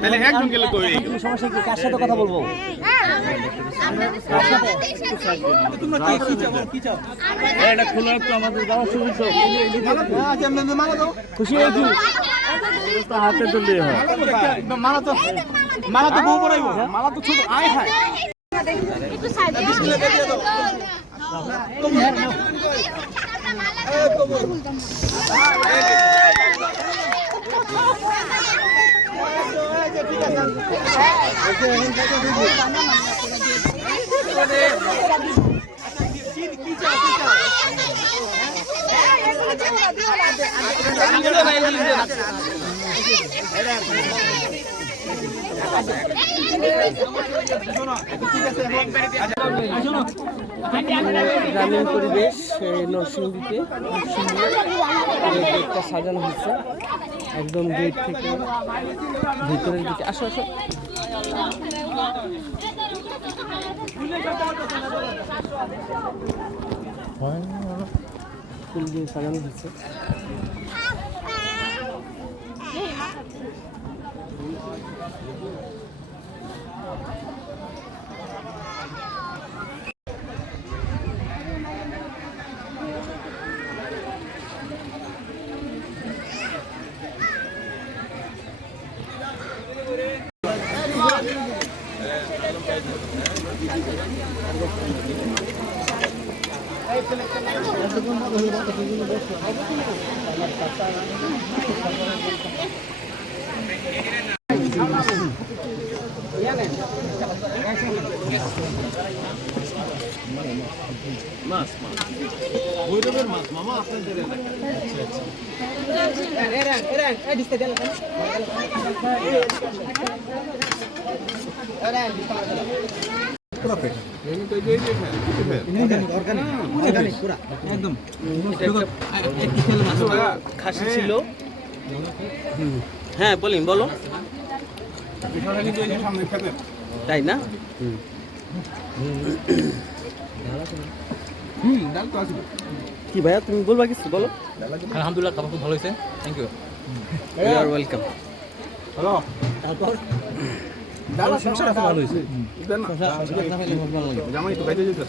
তাহলে একজন গেলে তো সমস্যা কি? কার সাথে কথা বলবো? খুশি হয়েছি হাতে তুললে মালা তো বউ পড়াইব, মালা তো ছোট আয় হায় গ্রামীণ পরিবেশ নরসিংদীতে গেটটা সাজানো হচ্ছে একদম গেট থেকে ভিতরের দিকে। আসো আসো ফুল দিয়ে সাজানো হচ্ছে। ভৈরবের মাছ মামা আপনাদের খাসি ছিল। হ্যাঁ বলি বলো, তাই না? কি ভাইয়া তুমি বলবা কিছু বলো। আলহামদুলিল্লাহ, খাবার খুব ভালো হয়েছে, thank you. You are welcome. Hello, তারপর ভালো হয়েছে। জামাই তো খাইতে যেতে